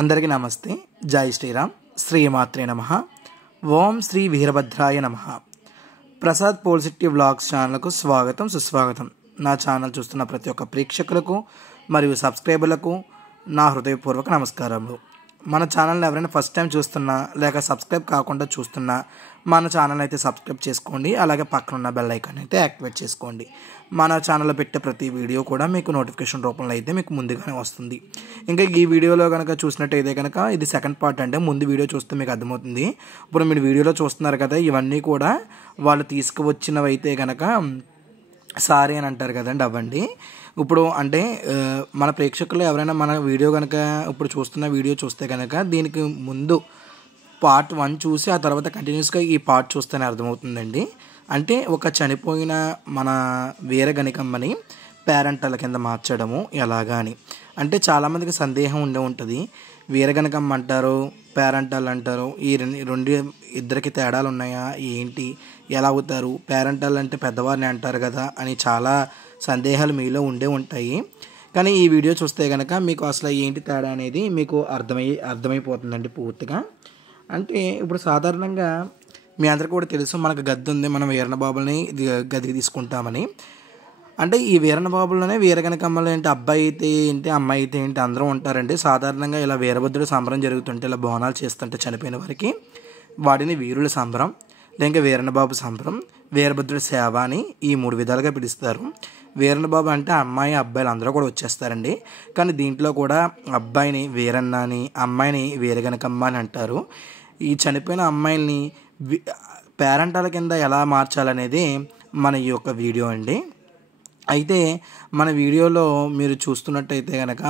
అందరికీ నమస్తే. జై శ్రీరామ్. శ్రీమాత్రే నమః. ఓం శ్రీ వీరభద్రాయ నమః. ప్రసాద్ పోల్సిటీ వ్లాగ్స్ ఛానల్కు స్వాగతం, సుస్వాగతం. నా ఛానల్ చూస్తున్న ప్రతి ఒక్క ప్రేక్షకులకు మరియు సబ్స్క్రైబర్లకు నా హృదయపూర్వక నమస్కారములు. మన ఛానల్ని ఎవరైనా ఫస్ట్ టైం చూస్తున్నా లేక సబ్స్క్రైబ్ కాకుండా చూస్తున్నా మన ఛానల్ అయితే సబ్స్క్రైబ్ చేసుకోండి. అలాగే పక్కన ఉన్న బెల్ ఐకాన్ అయితే యాక్టివేట్ చేసుకోండి. మన ఛానల్లో పెట్టే ప్రతి వీడియో కూడా మీకు నోటిఫికేషన్ రూపంలో అయితే మీకు ముందుగానే వస్తుంది. ఇంకా ఈ వీడియోలో కనుక చూసినట్టయితే కనుక ఇది సెకండ్ పార్ట్. అంటే ముందు వీడియో చూస్తే మీకు అర్థమవుతుంది. ఇప్పుడు మీరు వీడియోలో చూస్తున్నారు కదా, ఇవన్నీ కూడా వాళ్ళు తీసుకువచ్చినవి అయితే కనుక సారీ అని అంటారు కదండి, అవ్వండి. ఇప్పుడు అంటే మన ప్రేక్షకులు ఎవరైనా మన వీడియో కనుక ఇప్పుడు చూస్తున్న వీడియో చూస్తే కనుక దీనికి ముందు పార్ట్ 1 చూసి ఆ తర్వాత కంటిన్యూస్గా ఈ పార్ట్ చూస్తేనే అర్థమవుతుందండి. అంటే ఒక చనిపోయిన మన వీరగణికమ్మని పేరెంటల కింద మార్చడము ఎలాగా అని. అంటే చాలామందికి సందేహం ఉంటుంది, వీరగణికమ్మ అంటారు, పేరెంటల్ అంటారు, ఈ రెండు ఇద్దరికి తేడాలు ఉన్నాయా ఏంటి, ఎలా అవుతారు, పేరెంటల్ అంటే పెద్దవారిని అంటారు కదా అని చాలా సందేహాలు మీలో ఉంటాయి. కానీ ఈ వీడియో చూస్తే కనుక మీకు అసలు ఏంటి తేడా అనేది మీకు అర్థమైపోతుందండి పూర్తిగా. అంటే ఇప్పుడు సాధారణంగా మీ అందరికీ కూడా తెలుసు, మనకు గద్ది ఉంది, మనం వీరనబాబుని గదికి తీసుకుంటామని. అంటే ఈ వీరనబాబులోనే వీరగణికమ్మలు ఏంటి, అబ్బాయి అయితే ఏంటి, అమ్మాయి అయితే ఏంటి, అందరూ ఉంటారండి. సాధారణంగా ఇలా వీరభద్రుడు సంబరం జరుగుతుంటే, ఇలా బోనాలు చేస్తుంటే చనిపోయిన వారికి వాడిని వీరుల సంబరం, లేక వీరనబాబు సంబరం, వీరభద్రుడి సేవ అని ఈ 3 విధాలుగా పిలుస్తారు. వీరనబాబు అంటే అమ్మాయి అబ్బాయిలు అందరూ కూడా వచ్చేస్తారండి. కానీ దీంట్లో కూడా అబ్బాయిని వీరన్న అని, అమ్మాయిని వీరగణికమ్మ అని అంటారు. ఈ చనిపోయిన అమ్మాయిల్ని పేరెంటాల కింద ఎలా మార్చాలనేది మన ఈ యొక్క వీడియో అండి. అయితే మన వీడియోలో మీరు చూస్తున్నట్టయితే కనుక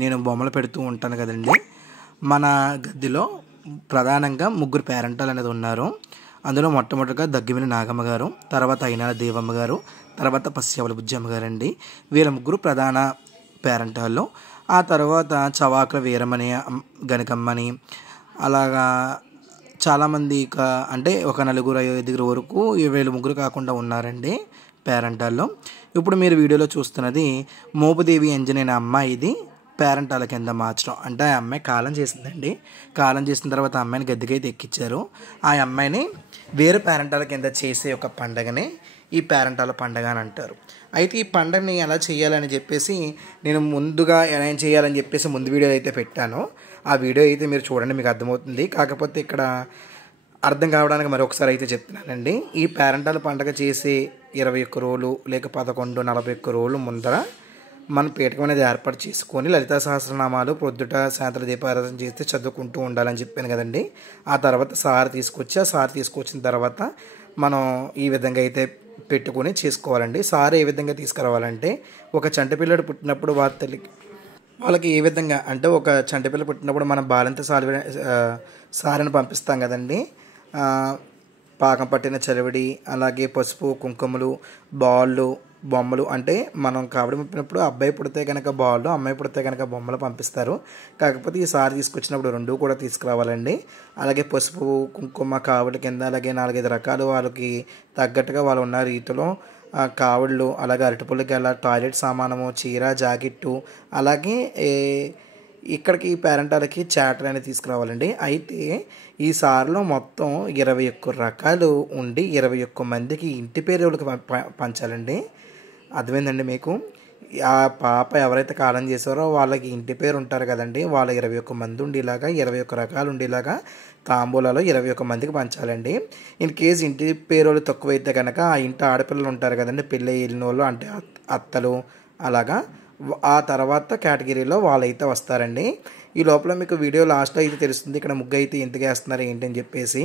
నేను బొమ్మలు పెడుతూ ఉంటాను కదండి. మన గదిలో ప్రధానంగా 3 పేరెంటాలు అనేది ఉన్నారు. అందులో మొట్టమొదటిగా దగ్గిమిని నాగమ్మ గారు, తర్వాత అయినాల దేవమ్మ గారు, తర్వాత పశ్యవల బుజ్జమ్మ గారు అండి. వీళ్ళ 3 ప్రధాన పేరెంటాల్లో. ఆ తర్వాత చవాకుల వీరమని గణికమ్మని అలాగా చాలామంది అంటే ఒక 4-5 వరకు వీళ్ళు 3 కాకుండా ఉన్నారండి పేరెంటాల్లో. ఇప్పుడు మీరు వీడియోలో చూస్తున్నది మోపుదేవి అంజనైన అమ్మాయిది పేరెంటాల కింద మార్చడం. అంటే ఆ అమ్మాయి కాలం చేసిందండి. కాలం చేసిన తర్వాత ఆ అమ్మాయిని గద్దెకైతే ఎక్కించారు. ఆ అమ్మాయిని వేరే పేరెంటాల కింద చేసే ఒక పండగనే ఈ పేరెంటాల పండగ అని అంటారు. అయితే ఈ పండగని ఎలా చేయాలని చెప్పేసి నేను ముందుగా ఎలా చేయాలని చెప్పేసి ముందు వీడియో అయితే పెట్టాను. ఆ వీడియో అయితే మీరు చూడండి, మీకు అర్థమవుతుంది. కాకపోతే ఇక్కడ అర్థం కావడానికి మరొకసారి అయితే చెప్తున్నానండి. ఈ పేరెంటాల పండగ చేసే 21 రోజులు లేక 11-41 రోజులు ముందర మన పీఠకం అనేది ఏర్పాటు చేసుకొని లలితా సహస్రనామాలు పొద్దుట సాయంత్రం దీపారాధన చేస్తే చదువుకుంటూ ఉండాలని చెప్పాను కదండి. ఆ తర్వాత సారి తీసుకొచ్చిన తర్వాత మనం ఈ విధంగా అయితే పెట్టుకొని చేసుకోవాలండి. సారి ఏ విధంగా తీసుకురావాలంటే, ఒక చంటి పిల్లడు పుట్టినప్పుడు వాళ్ళకి ఏ విధంగా అంటే, ఒక చంటి పిల్ల పుట్టినప్పుడు మనం బాలింత సారిని పంపిస్తాం కదండి. పాకం పట్టిన చలివిడి, అలాగే పసుపు కుంకుమలు, బాళ్ళు, బొమ్మలు. అంటే మనం కావడి పంపినప్పుడు అబ్బాయి పుడితే కనుక బాళ్ళు, అమ్మాయి పుడితే కనుక బొమ్మలు పంపిస్తారు. కాకపోతే ఈ సారి తీసుకొచ్చినప్పుడు 2 కూడా తీసుకురావాలండి. అలాగే పసుపు కుంకుమ కావడి కింద, అలాగే 4-5 రకాలు వాళ్ళకి తగ్గట్టుగా వాళ్ళు ఉన్న రీతిలో కావళ్ళు, అలాగే అరటిపళ్ళు గెల, టాయిలెట్ సామానము, చీర, జాకెట్టు, అలాగే ఇక్కడికి పేరెంటాలకి చాటలు అనేది తీసుకురావాలండి. అయితే ఈ సారిలో మొత్తం 21 రకాలు ఉండి 21 మందికి ఇంటి పేరు వాళ్ళకి పంచాలండి. అర్థమైందండి మీకు? ఆ పాప ఎవరైతే కాలం చేశారో వాళ్ళకి ఇంటి పేరు ఉంటారు కదండి, వాళ్ళ 21 మంది ఉండేలాగా 21 రకాలు ఉండేలాగా తాంబూలాలో 21 మందికి పంచాలండి. ఇన్ కేసు ఇంటి పేరు వాళ్ళు తక్కువైతే కనుక ఆ ఇంటి ఆడపిల్లలు ఉంటారు కదండి, పెళ్ళి వెళ్ళిన వాళ్ళు, అంటే అత్తలు, అలాగా ఆ తర్వాత కేటగిరీలో వాళ్ళైతే వస్తారండి. ఈ లోపల మీకు వీడియో లాస్ట్లో అయితే తెలుస్తుంది ఇక్కడ ముగ్గు అయితే ఎందుకు వేస్తున్నారు ఏంటి అని చెప్పేసి.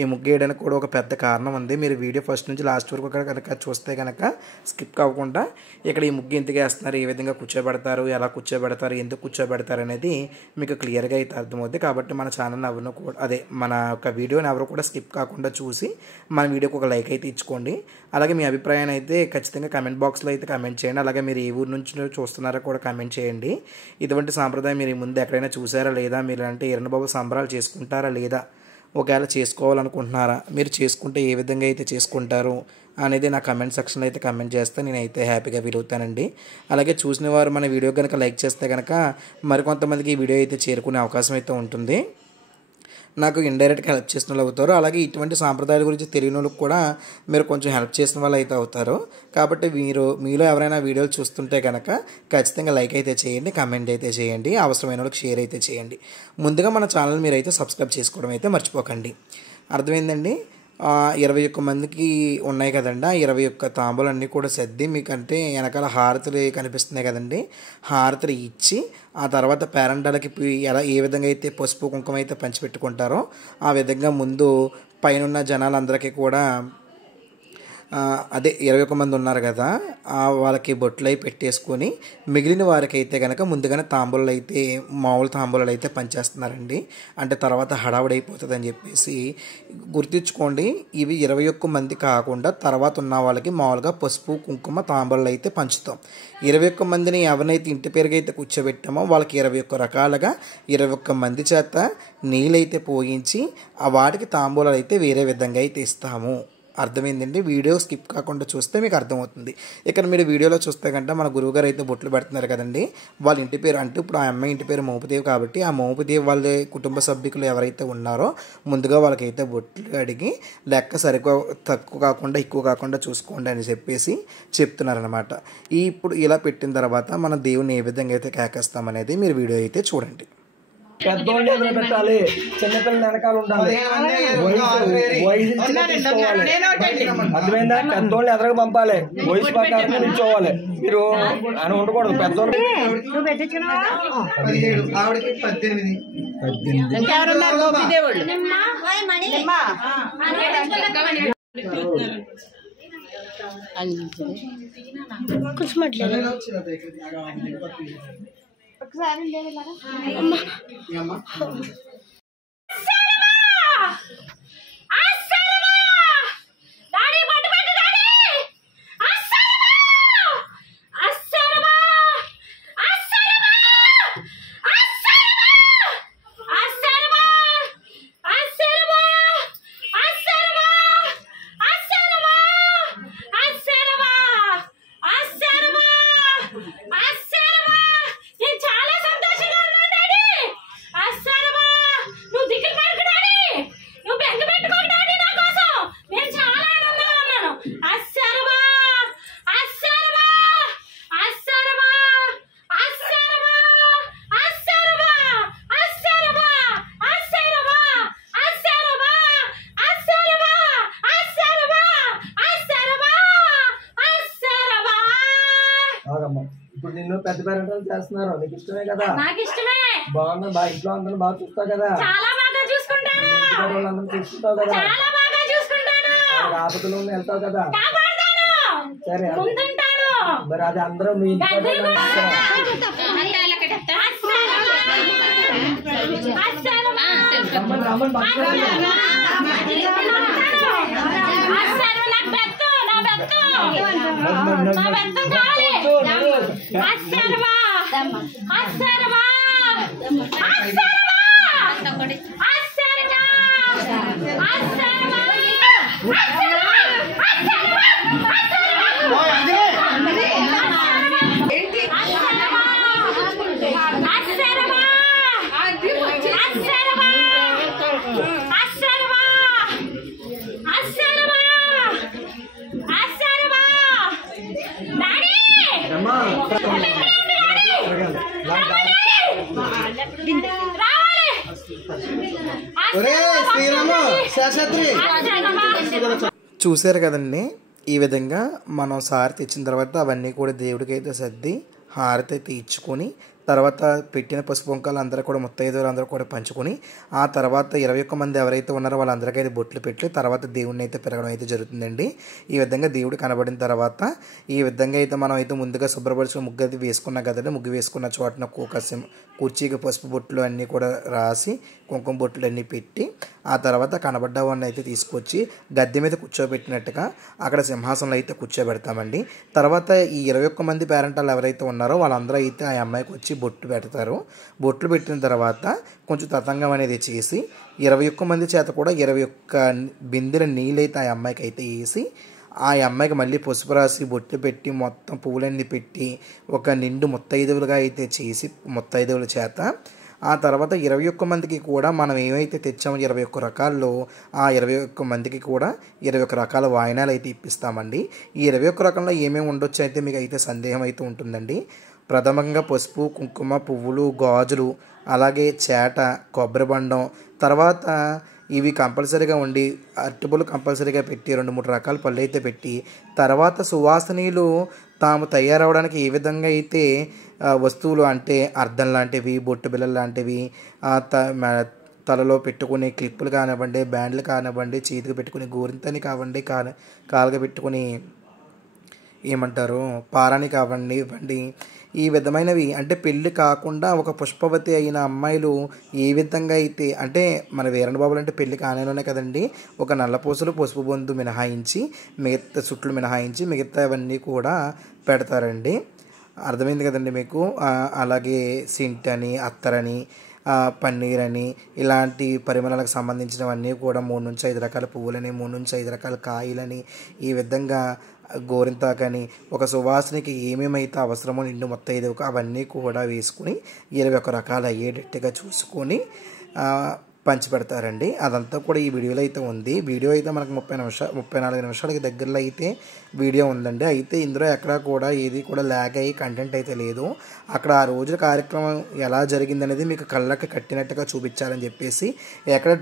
ఈ ముగ్గు వేయడానికి కూడా ఒక పెద్ద కారణం ఉంది. మీరు వీడియో ఫస్ట్ నుంచి లాస్ట్ వరకు కనుక చూస్తే కనుక స్కిప్ కాకుండా ఇక్కడ ఈ ముగ్గు ఎందుకు వేస్తున్నారు, ఏ విధంగా కూర్చోబెడతారు, ఎలా కూర్చోబెడతారు, ఎందుకు కూర్చోబెడతారు అనేది మీకు క్లియర్గా అయితే అర్థమవుతుంది. కాబట్టి మన ఛానల్ ఎవరినో కూడా మన యొక్క వీడియోని ఎవరు కూడా స్కిప్ కాకుండా చూసి మన వీడియోకి ఒక లైక్ అయితే ఇచ్చుకోండి. అలాగే మీ అభిప్రాయాన్ని అయితే ఖచ్చితంగా కమెంట్ బాక్స్లో అయితే కమెంట్ చేయండి. అలాగే మీరు ఏ ఊరు నుంచి చూస్తున్నారో కూడా కమెంట్ చేయండి. ఇటువంటి సాంప్రదాయం మీరు ముందు ఎక్కడైనా చూసారా లేదా, మీరు అంటే వీరనబాబు సంబరాలు చేసుకుంటారా లేదా, ఒకవేళ చేసుకోవాలనుకుంటున్నారా, మీరు చేసుకుంటే ఏ విధంగా అయితే చేసుకుంటారు అనేది నా కమెంట్ సెక్షన్లో అయితే కమెంట్ చేస్తే నేనైతే హ్యాపీగా ఫీల్ అవుతానండి. అలాగే చూసిన వారు మన వీడియో కనుక లైక్ చేస్తే కనుక మరికొంతమందికి ఈ వీడియో అయితే చేరుకునే అవకాశం అయితే ఉంటుంది. నాకు ఇండైరెక్ట్గా హెల్ప్ చేసిన వాళ్ళు అవుతారు. అలాగే ఇటువంటి సాంప్రదాయాల గురించి తెలియని వాళ్ళకి కూడా మీరు కొంచెం హెల్ప్ చేసిన వాళ్ళు అయితే అవుతారు. కాబట్టి మీలో ఎవరైనా వీడియోలు చూస్తుంటే కనుక ఖచ్చితంగా లైక్ అయితే చేయండి, కమెంట్ అయితే చేయండి, అవసరమైన వాళ్ళకి షేర్ అయితే చేయండి. ముందుగా మన ఛానల్ మీరు అయితే సబ్స్క్రైబ్ చేసుకోవడం అయితే మర్చిపోకండి. అర్థమైందండి. 21 మందికి ఉన్నాయి కదండి. ఆ 21 తాంబూలన్నీ కూడా సర్ది మీకంటే వెనకాల హారతులు కనిపిస్తున్నాయి కదండి. హారతులు ఇచ్చి ఆ తర్వాత పేరంటాలకి ఏ విధంగా అయితే పసుపు కుంకుమ అయితే పంచిపెట్టుకుంటారో ఆ విధంగా ముందు పైన జనాలందరికీ కూడా అదే 21 మంది ఉన్నారు కదా, వాళ్ళకి బొట్లు అయి పెట్టేసుకొని మిగిలిన వారికి అయితే కనుక ముందుగానే తాంబూలాలు అయితే మామూలు తాంబూలాలు అయితే పంచేస్తున్నారండి. అంటే తర్వాత హడావుడి అయిపోతుంది అని చెప్పేసి గుర్తుంచుకోండి. ఇవి 21 మంది కాకుండా తర్వాత ఉన్న వాళ్ళకి మామూలుగా పసుపు కుంకుమ తాంబూలాలు అయితే పంచుతాం. 21 మందిని ఎవరినైతే ఇంటి పేరుగా అయితే కూర్చోబెట్టామో వాళ్ళకి 21 రకాలుగా 21 మంది చేత నీళ్ళైతే పోయించి ఆ వాటికి తాంబూలాలు అయితే వేరే విధంగా అయితే ఇస్తాము. అర్థమైందండి. వీడియో స్కిప్ కాకుండా చూస్తే మీకు అర్థమవుతుంది. ఇక్కడ మీరు వీడియోలో చూస్తే కంటే మన గురువుగారు అయితే బొట్లు పెడుతున్నారు కదండి. వాళ్ళ ఇంటి పేరు అంటే ఇప్పుడు ఆ అమ్మాయి ఇంటి పేరు మోపుదేవి కాబట్టి ఆ మోపుదేవి వాళ్ళ కుటుంబ సభ్యులు ఎవరైతే ఉన్నారో ముందుగా వాళ్ళకైతే బొట్లు అడిగి లెక్క తక్కువ కాకుండా ఎక్కువ కాకుండా చూసుకోండి అని చెప్పేసి చెప్తున్నారనమాట. ఇప్పుడు ఇలా పెట్టిన తర్వాత మన దేవుని ఏ విధంగా అయితే కేకేస్తామనేది మీరు వీడియో అయితే చూడండి. పెద్దోళ్ళు ఎదురు పెట్టాలి, చిన్నపిల్లలు వెనకాల ఉండాలి, అర్థమైందా? పెద్దోళ్ళు ఎదురుగా పంపాలి, వయసు ప్రకారం నిల్చోవాలి. మీరు అని ఉండకూడదు. పెద్దోళ్ళు ఇప్పుడు నిన్ను పెద్ద పేరెంటాలు చేస్తున్నారు. నీకు ఇష్టమే కదా? బాగున్నా. బాగా ఇంట్లో అందరూ బాగా చూస్తావు కదా? వాళ్ళందరూ చూసుకుంటావు కదా? ఆపదలో వెళ్తావు కదా? సరే, మరి అది అందరూ మీ చూశారు కదండి. ఈ విధంగా మనం హారతి ఇచ్చిన తర్వాత అవన్నీ కూడా దేవుడికి అయితే సర్ది హారతి అయితే ఇచ్చుకొని తర్వాత పెట్టిన పసుపు కుంకాలు అందరూ కూడా ముత్తైదువులు అందరూ కూడా పంచుకొని ఆ తర్వాత 21 మంది ఎవరైతే ఉన్నారో వాళ్ళందరికైతే బొట్లు పెట్టి తర్వాత దేవుడిని అయితే పెరగడం అయితే జరుగుతుందండి. ఈ విధంగా దేవుడు కనబడిన తర్వాత ఈ విధంగా అయితే మనం అయితే ముందుగా శుభ్రపరిచి ముగ్గు అది వేసుకున్నాం కదండి. ముగ్గు వేసుకున్న చోటన కుర్చీకి పసుపు బొట్లు అన్నీ కూడా రాసి కుంకుమ బొట్లు అన్నీ పెట్టి ఆ తర్వాత కనబడ్డ వాడిని అయితే తీసుకొచ్చి గద్దె మీద కూర్చోబెట్టినట్టుగా అక్కడ సింహాసనంలో అయితే కూర్చోబెడతామండి. తర్వాత ఈ 21 మంది పేరెంటాలు ఎవరైతే ఉన్నారో వాళ్ళందరూ అయితే ఆ అమ్మాయికి వచ్చి బొట్టు పెడతారు. బొట్లు పెట్టిన తర్వాత కొంచెం తతంగం అనేది చేసి 21 మంది చేత కూడా 21 బిందెల నీళ్ళైతే ఆ అమ్మాయికి అయితే వేసి ఆ అమ్మాయికి మళ్ళీ పసుపు రాసి బొట్లు పెట్టి మొత్తం పువ్వులన్నీ పెట్టి ఒక నిండు ముత్తైదువులుగా అయితే చేసి ముత్తైదువుల చేత ఆ తర్వాత 21 మందికి కూడా మనం ఏమైతే తెచ్చామో 21 రకాల్లో ఆ 21 మందికి కూడా 21 రకాల వాయినాలు అయితే ఇప్పిస్తామండి. ఈ 21 రకంలో ఏమేమి ఉండొచ్చు అయితే మీకు అయితే సందేహం అయితే ఉంటుందండి. ప్రథమంగా పసుపు, కుంకుమ, పువ్వులు, గాజులు, అలాగే చేట, కొబ్బరి బండం, తర్వాత ఇవి కంపల్సరీగా ఉండి అరటిపళ్ళు కంపల్సరీగా పెట్టి 2-3 రకాల పళ్ళు అయితే పెట్టి తర్వాత సువాసనీయులు తాము తయారవడానికి ఏ విధంగా అయితే వస్తువులు అంటే అర్థం లాంటివి, బొట్టు బిళ్ళలు లాంటివి, తలలో పెట్టుకునే క్లిప్పులు కానివ్వండి, బ్యాండ్లు కానివ్వండి, చేతికి పెట్టుకునే గోరింతని కావండి, కాలుగా పెట్టుకుని ఏమంటారు పారాని కావండి ఇవ్వండి, ఈ విధమైనవి అంటే పెళ్ళి కాకుండా ఒక పుష్పవతి అయిన అమ్మాయిలు ఏ విధంగా అయితే అంటే మన వీరణ బాబులు అంటే పెళ్ళి కానేలోనే కదండి, ఒక నల్లపూసలు పసుపు బొందు మినహాయించి మిగతా చుట్లు మినహాయించి మిగతావన్నీ కూడా పెడతారండి. అర్థమైంది కదండి మీకు. అలాగే సింట్ అని, అత్తరని, పన్నీర్ అని ఇలాంటి పరిమళాలకు సంబంధించినవన్నీ కూడా 3 నుంచి 5 రకాల పువ్వులని, 3 నుంచి 5 రకాల కాయలని, ఈ విధంగా గోరింతాకని ఒక సువాసనకి ఏమేమైతే అవసరమో నిండు ముత్తైదువుకు అవన్నీ కూడా వేసుకుని 21 రకాలు అయ్యేటట్టుగా చూసుకొని పంచిపెడతారండి. అదంతా కూడా ఈ వీడియోలో అయితే ఉంది. వీడియో అయితే మనకు 34 నిమిషాలకి దగ్గరలో అయితే వీడియో ఉందండి. అయితే ఇందులో ఎక్కడా కూడా ఏది కూడా ల్యాగ్ అయ్యి కంటెంట్ అయితే లేదు. అక్కడ ఆ రోజుల కార్యక్రమం ఎలా జరిగిందనేది మీకు కళ్ళకి కట్టినట్టుగా చూపించాలని చెప్పేసి ఎక్కడ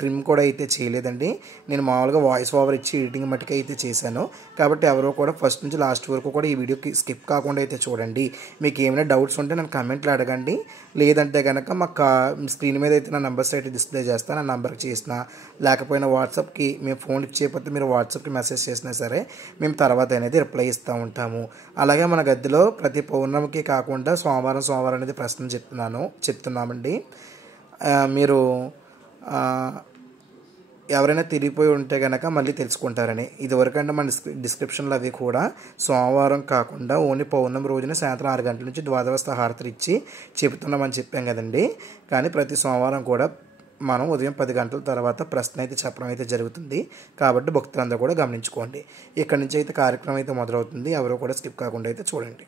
ట్రిమ్ కూడా అయితే చేయలేదండి. నేను మామూలుగా వాయిస్ ఓవర్ ఇచ్చి ఎడిటింగ్ మట్టుకు అయితే చేశాను. కాబట్టి ఎవరో కూడా ఫస్ట్ నుంచి లాస్ట్ వరకు కూడా ఈ వీడియోకి స్కిప్ కాకుండా అయితే చూడండి. మీకు ఏమైనా డౌట్స్ ఉంటే నన్ను కామెంట్లో అడగండి. లేదంటే కనుక మాకు స్క్రీన్ మీద అయితే నా నెంబర్స్ అయితే డిస్ప్లే చేస్తాను. ఆ నెంబర్కి చేసినా లేకపోయినా వాట్సాప్కి మేము ఫోన్ ఇచ్చేయకపోతే మీరు వాట్సాప్కి మెసేజ్ చేసినా సరే మేము తర్వాత అనేది రిప్లై ఇస్తూ ఉంటాము. అలాగే మన గదిలో ప్రతి పౌర్ణమికి కాకుండా సోమవారం అనేది ప్రశ్న చెప్తున్నామండి. మీరు ఎవరైనా తిరిగిపోయి ఉంటే కనుక మళ్ళీ తెలుసుకుంటారని. ఇదివరకంటే మన డిస్క్రిప్షన్లో అవి కూడా సోమవారం కాకుండా ఓన్లీ పౌర్ణమి రోజున సాయంత్రం 6 గంటల నుంచి ద్వాదశ హారతులు ఇచ్చి చెబుతున్నామని చెప్పాం కదండి. కానీ ప్రతి సోమవారం కూడా మనం ఉదయం 10 గంటల తర్వాత ప్రశ్న అయితే చెప్పడం అయితే జరుగుతుంది. కాబట్టి భక్తులందరూ కూడా గమనించుకోండి. ఇక్కడ నుంచి అయితే కార్యక్రమం అయితే మొదలవుతుంది. ఎవరో కూడా స్కిప్ కాకుండా అయితే చూడండి.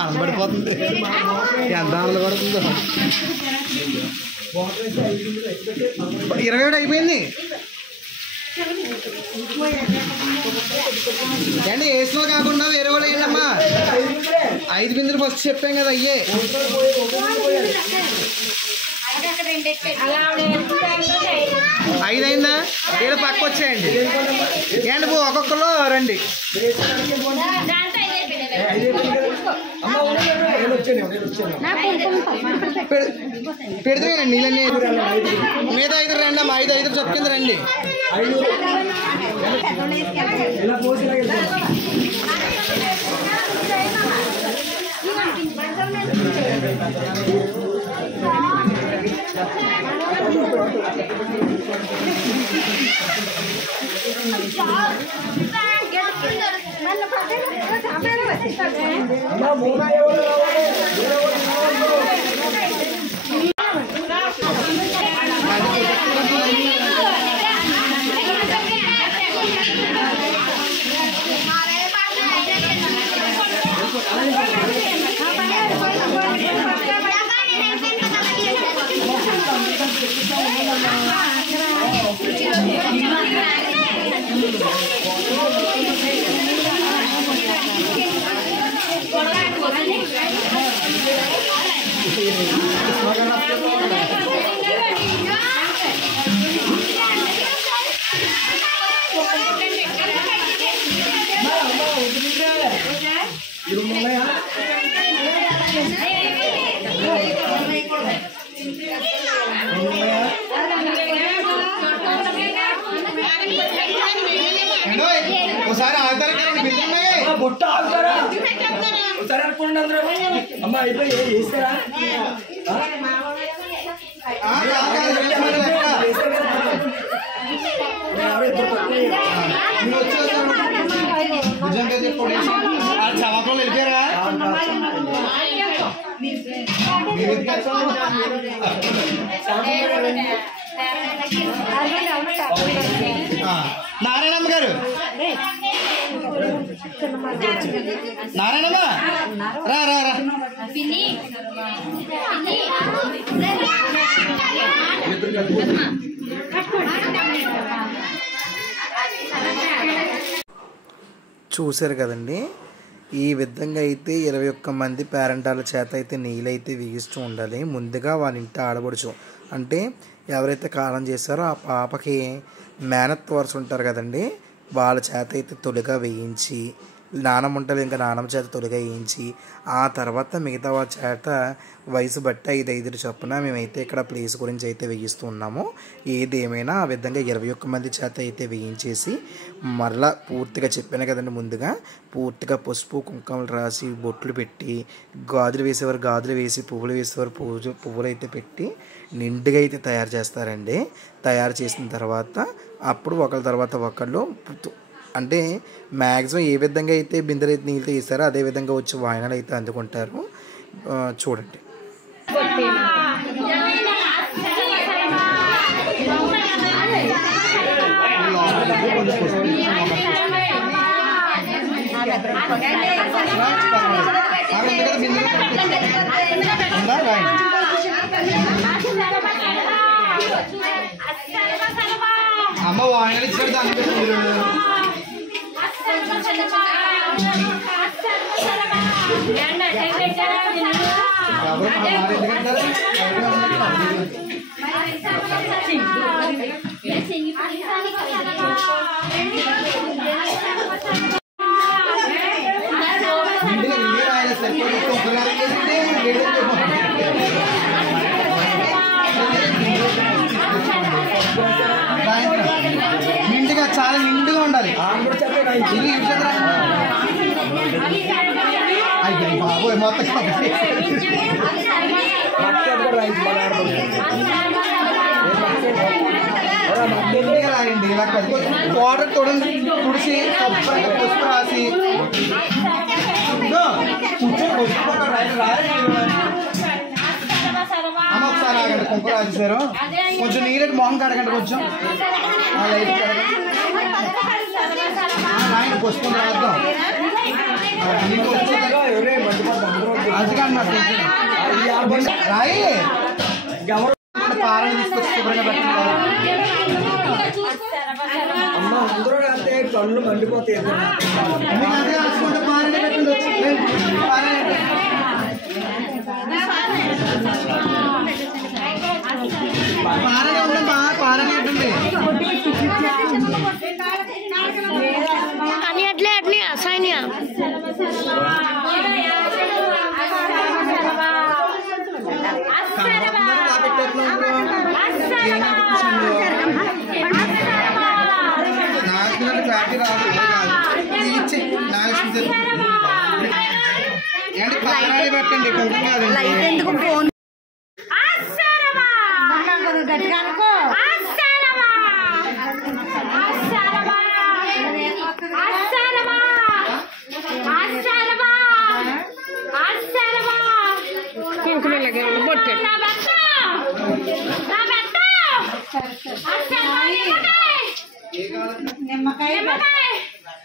ఆనందపడిపోతుంది. ఎంత ఆనందపడుతుందో. 27 అయిపోయింది అండి. ఏసులో కాకుండా వేరే వాళ్ళు వేయండమ్మా. 5 బిందులు ఫస్ట్ చెప్పాం కదా అయ్యే. 5 అయిందా? ఏదో పక్క వచ్చేయండి. ఏంటి ఒక్కొక్కరు రండి. పెడితే నీళ్ళని మీద 5 రండి అమ్మా. 5 చెప్పింది రండి. ఒకసారి ఆగుతారా? బుట్ట ఆగుతారా? ఒకసారి అనుకోండి అందరూ. అమ్మ అయిపోయి వేస్తారా? చవాకులు వెళ్ళిపోయారా? నారాయణమ్మ గారు, నారాయణమ్మ రా రా రా. చూశారు కదండి, ఈ విధంగా అయితే 21 మంది పేరెంటాల చేత అయితే నీళ్ళైతే వేయిస్తూ ఉండాలి. ముందుగా వాళ్ళ ఇంటి ఆడబడుచు అంటే ఎవరైతే కాలం చేశారో ఆ పాపకి మేనత్ వరుస ఉంటారు కదండి, వాళ్ళ చేత అయితే తొలిగా వేయించి, నానమ్మ ఉంటుంది ఇంకా నానమ్మ చేత తొలిగా వేయించి, ఆ తర్వాత మిగతా వాళ్ళ చేత వయసు బట్టి 5 చొప్పున మేమైతే ఇక్కడ ప్లేస్ గురించి అయితే వేయిస్తూ ఉన్నాము. ఏదేమైనా ఆ విధంగా 21 మంది చేత అయితే వేయించేసి మరలా పూర్తిగా చెప్పాను కదండి, ముందుగా పూర్తిగా పసుపు కుంకుమలు రాసి బొట్లు పెట్టి, గాజులు వేసేవారు గాజులు వేసి, పువ్వులు వేసేవారు పువ్వులు అయితే పెట్టి నిండుగా అయితే తయారు చేస్తారండి. తయారు చేసిన తర్వాత అప్పుడు ఒకళ్ళ తర్వాత ఒకళ్ళు అంటే మ్యాక్సిమం ఏ విధంగా అయితే బిందెలు అయితే నీళ్ళతో వేస్తారో అదే విధంగా వచ్చి వాయనాలు అయితే అందుకుంటారు. చూడండి. అమ్మ వాయనాలు ఇచ్చారు దానికి నిండుగా చాలా నిండుగా ఉండాలి. బాబోయ్ మొత్తం రాయండి. ఇలా పౌడర్ తుడిసి పసుపు రాసి అమ్మ ఒకసారి ఆగండి. కుంకుమ రాసేసారు, కొంచెం నీరెట్ మొహం కడగండి, కొంచెం లైట్ రాయండి. పసుపు రాద్దాం రాయి. పారని తీసుకొచ్చి శుభ్రంగా పెట్టాలి. అమ్మ అందరూ రాస్తే కళ్ళు మండిపోతాయి. అదే రాసుకుంటే పారని పెట్టండి. పారని ఉందమ్మా, పారని పెట్టండి. అని అట్లే అట్లే అసైన్య నాకు క్లారిటీ రాదు. పెట్టండి ఎందుకు ఫోన్ గట్టిగా అనుకో. నిమ్మకాయ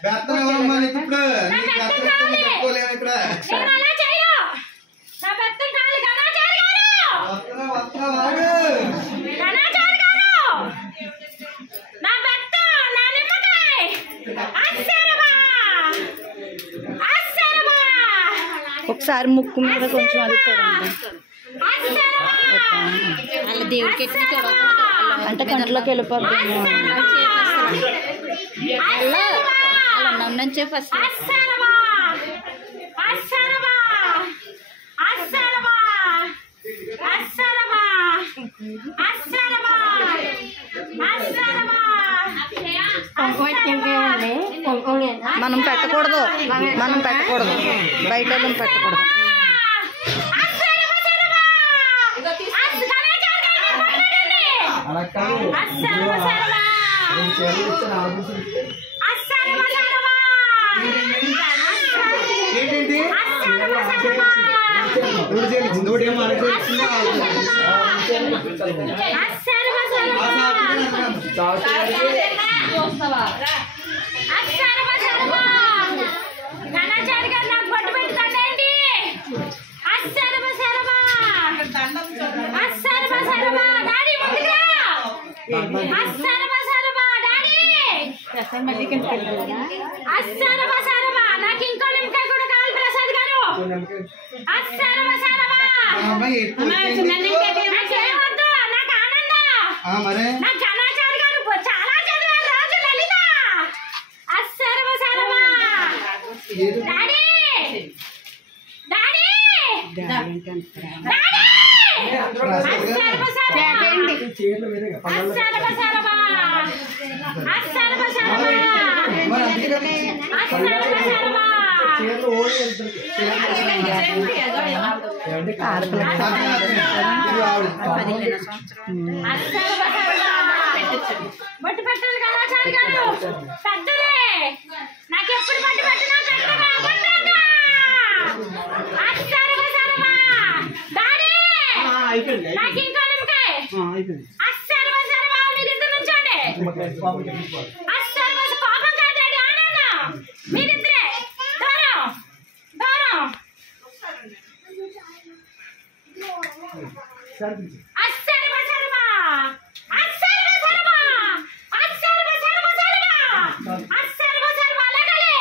బెత్తం ఎవరమ్మా నీకు? ఇప్పుడు పెట్టుకోలేము ఇక్కడ. ఒకసారి ముక్కు మీద కొంచెం అది చూడండి. వాళ్ళ దేవుడికి అంటే కంట్లోకి వెళ్ళిపోతుంది. అలా నన్ను ఫస్ట్ మనం పెట్టకూడదు, బయట పెట్టకూడదు. ఏంటి నాకు ఇంకో నిమ్మకాయ కూడా కావాలి ప్రసాద్ గారు. నాకేమొద్దు, నాకు ఆనందం. నాకు ఘనాచారి గారు చాలా చదివారు రాజు లలిత. అస్సరమ Sarama daddy daddy daddy అస్సరమ Sarama అస్సరమ Sarama అస్సరమ Sarama అస్సరమ Sarama బొట్టు పెట్టాలి కదా చాలు గారు పెద్దలే. నాకు ఎప్పుడు బొట్టు పెట్టినా పెద్దగా బొట్టగా అస్సరమ సరమ డాడీ నాకు ఇంకో నిమ్మకాయ అస్సరమ సరమ మీరిద్దరు నుంచోండి. అస్సరమ కోపం కాదు డాడీ ఆనందం. మీరిద్దరే దూరం దూరం అస్సరమ సరమ అస్సరమ సరమ అస్సరమ సరమ సరమ అస్సరమ సరమ లగలే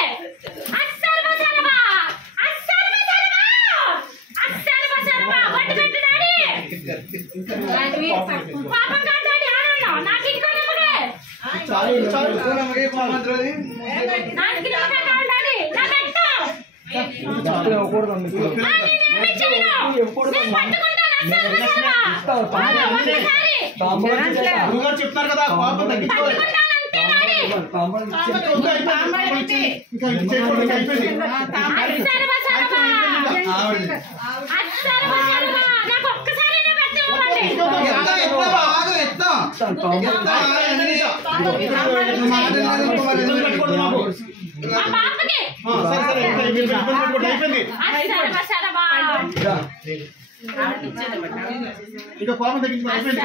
అస్సరమ సరమ అస్సరమ సరమ అస్సరమ సరమ బొట్టు పెట్టు డాడీ. పాపం కాదు డాడీ ఆనందం. నాకు ఇంకో నిమ్మకాయ నాకు నిమ్మకాయ కావాలి డాడీ. నా పెట్టు నేనేమి చేయను. నేను పట్టుకుంటాను అస్సరమ సరమ ఒక్కసారి చెప్తారు కదా కోపం తగ్గించుకోవాలి. పట్టుకుంటానంతే డాడీ. అస్సరమ సరమ అస్సరమ సరమ నాకు ఒక్కసారైనా పెట్టివ్వండి. మా పాపకి అస్సరమ సరమ ఇంకా కోపం తగ్గించుకోవాలి.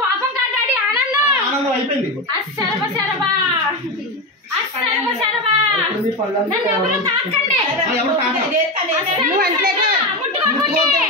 పాపం కాదు డాడీ ఆనందం. ఆనందం అయిపోయింది. అస్సరమ సరమ అస్సరమ సరమ నన్ను ఎవరు తాకండి. ఎవరు తాకరు. ముట్టుకోకండి.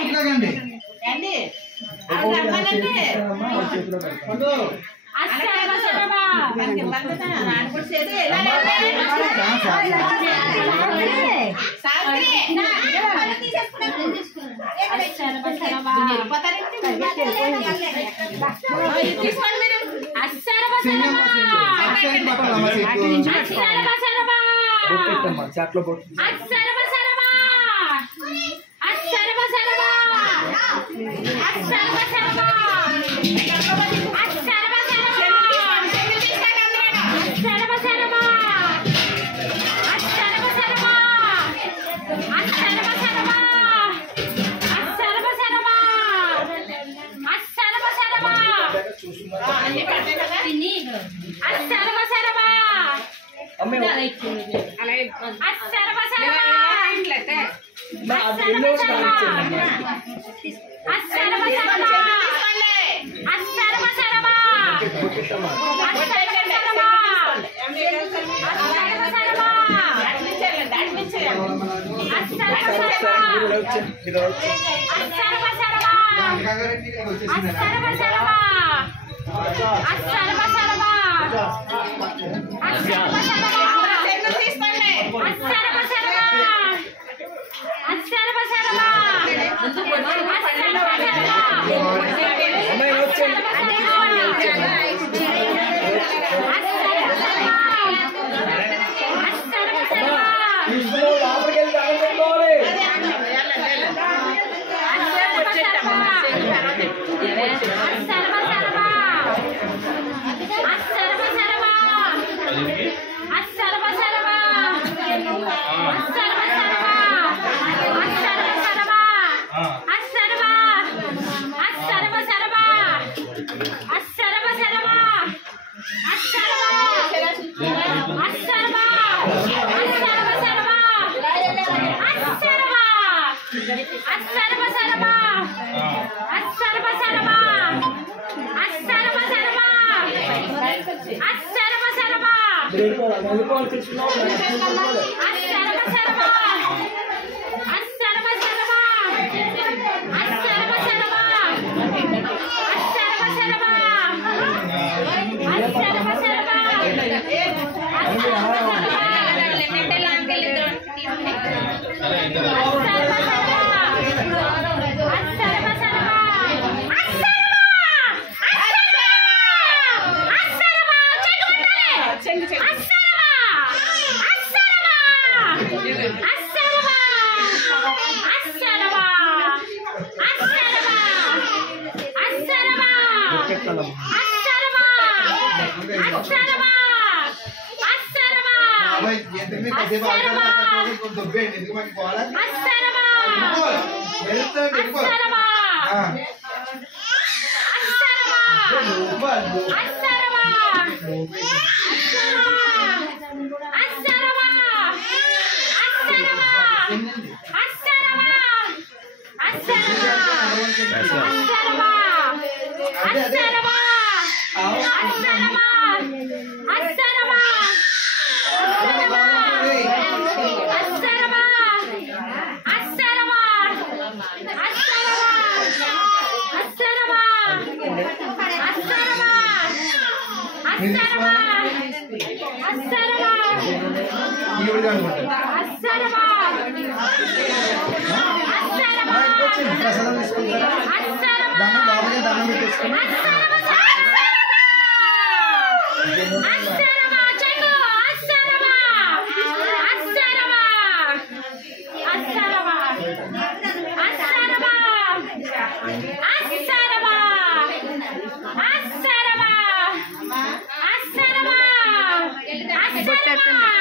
అస్సరమ సరమ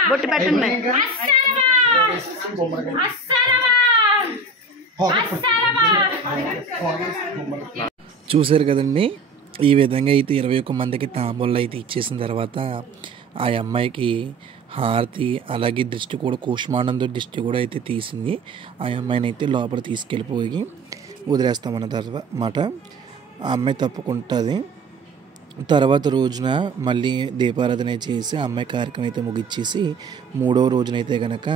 బొట్టు పెట్టండి. చూశారు కదండి, ఈ విధంగా అయితే 21 మందికి తాంబూళ్ళు అయితే ఇచ్చేసిన తర్వాత ఆ అమ్మాయికి హారతి అలాగే దృష్టి కూడా కూష్మాండంతో దృష్టి కూడా అయితే తీసింది. ఆ అమ్మాయిని అయితే లోపల తీసుకెళ్ళిపోయి వదిలేస్తామన్న తర్వాత ఆ అమ్మాయి తప్పుకుంటుంది. తర్వాత రోజున మళ్ళీ దీపారాధన చేసి ఆ అమ్మాయి కార్యక్రమం అయితే ముగిచ్చేసి 3వ రోజునైతే కనుక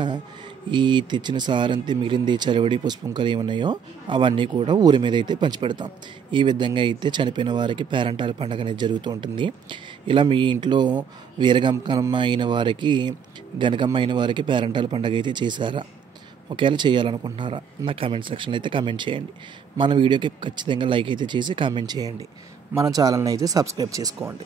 ఈ తెచ్చిన సారంతి మిగిలింది చలివిడి పుష్పంకలు ఏమన్నాయో అవన్నీ కూడా ఊరి మీద అయితే పంచిపెడతాం. ఈ విధంగా అయితే చనిపోయిన వారికి పేరంటాల పండుగ అనేది జరుగుతూ ఉంటుంది. ఇలా మీ ఇంట్లో వీరగంకమ్మ అయిన వారికి గనకమ్మ అయిన వారికి పేరంటాల పండుగ అయితే చేశారా? ఒకవేళ చేయాలనుకుంటున్నారా? నా కామెంట్ సెక్షన్లో అయితే కామెంట్ చేయండి. మన వీడియోకి ఖచ్చితంగా లైక్ అయితే చేసి కామెంట్ చేయండి. మన ఛానల్ని అయితే సబ్స్క్రైబ్ చేసుకోండి.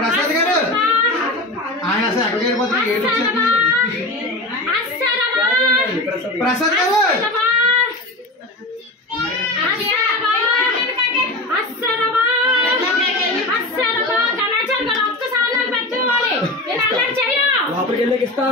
ప్రసాద్ గారు ఆయన అసలు ఎక్కడికి వెళ్ళిపోతున్నారు? ప్రసాద్ గారు లోపలికి వెళ్ళకి ఇస్తా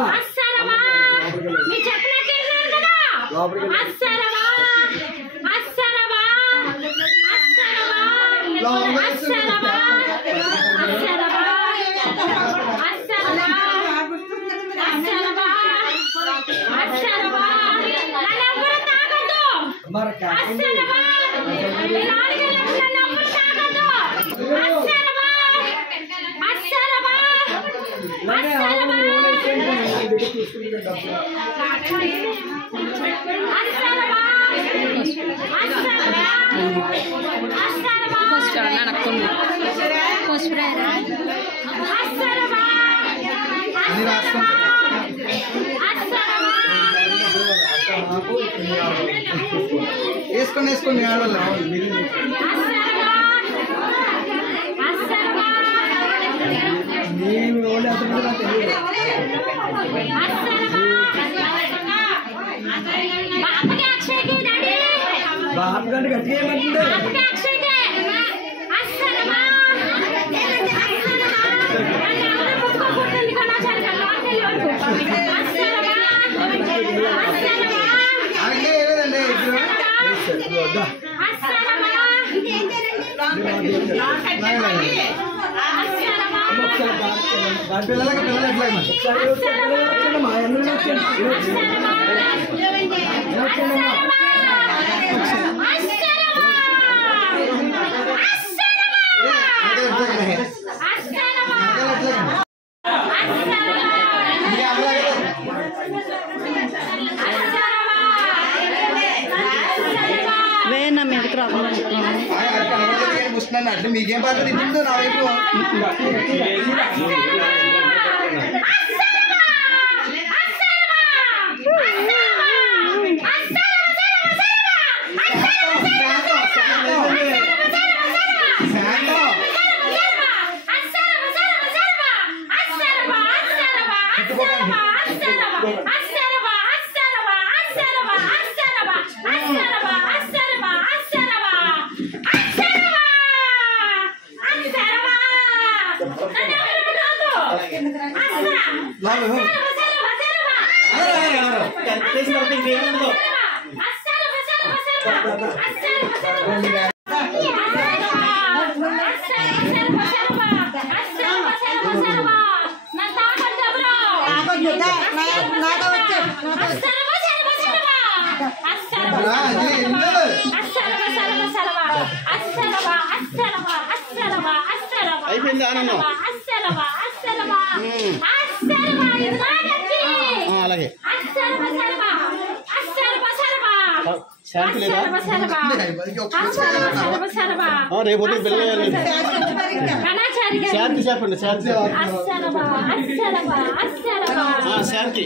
వేసుకోండి వేసుకోండి ఆడవాళ్ళు బాబు గంట గట్టిగా ఏమంటుంది పిల్లలకి పిల్లలు ఎట్లా మా ఎన్నో వేనా మీదకి రాకుండా అంటే మీకేం బాధ తింటుందో నా వైపు అయిపోయింది ఆనందం అలాగే శాంతి లేదా రేపు పిల్లలు శాంతి చెప్పండి శాంతి శాంతి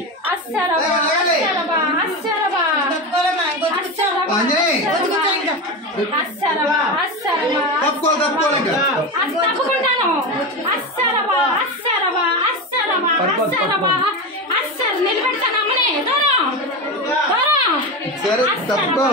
సరే తప్పుకో